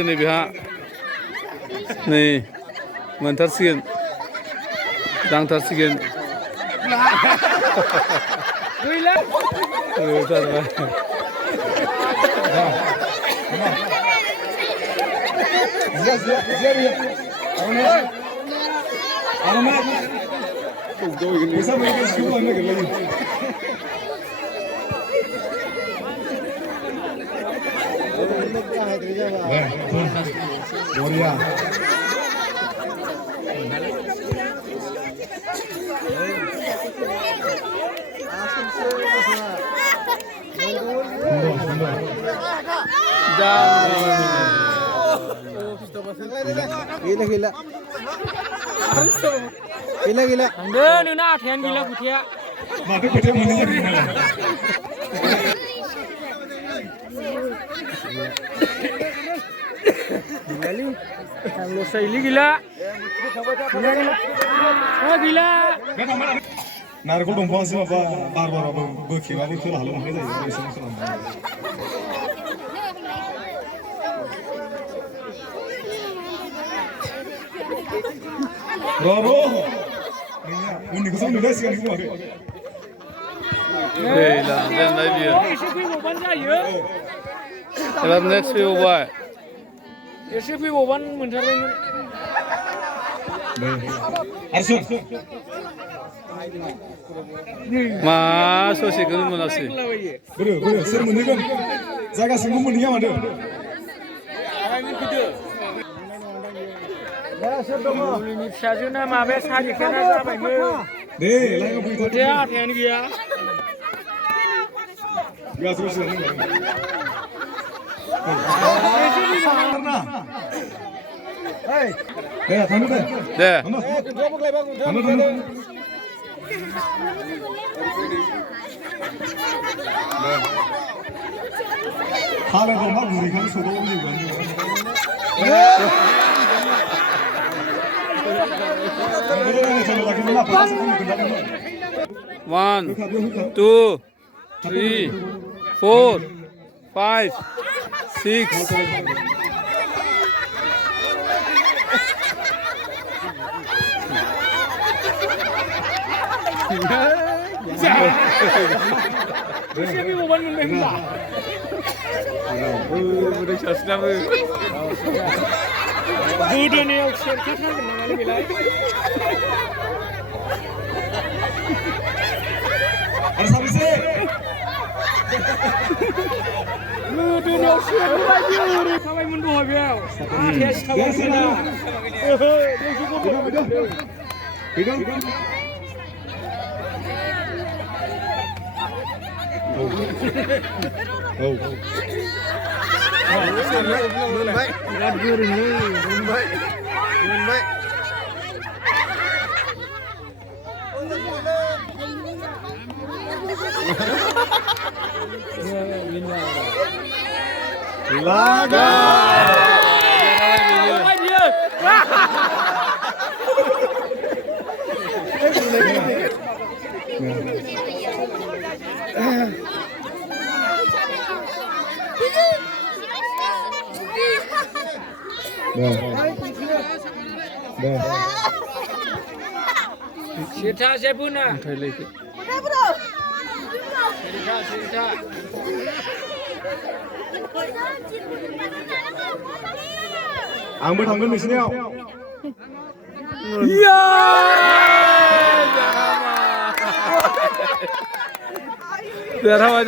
नै बेहा नै मोनथारसिगोन दांथारसिगोन गैला Gloria. Gila. Nggak, nuna atean gila kutia. Maka kutia mana jadi mana? Gila li, kalau saya gila. Oh gila. Narkol dongfang sih apa bar berkibar itu lalu mana jadi sini sekarang. Bravo. Ini kesana udah sih kan itu. gila dan lagi Oh, isi boban saya. dalam next view boy Isi boban mentereng. Arsun. masuk sih kan munasi Bro, ser mendingan. Jaga singgung mendingan ada. Ini sajuna mabe saji kena sampai ni. Deh, lain apa itu? Kutia atean gila. Gak susah nih. Karena. Hey. Deh, tamu deh. deh Tamu. Hala dong, mak buri kan sudah buri kan. One, 2, 3, 4, 5, 6. Isi boban mentereng lah. Udah sasna Budak ni aku share kan kali gila. Harus habis sih. Budak ni aku share lagi. Sampai mundur habis. Atean sampai gila. Dia cukup. Hidup. Oh. Berat gurun ni. Mumbai. Laga. Sita saya puna. lagi Sita. Angber tanggal ni sini. iya Jarama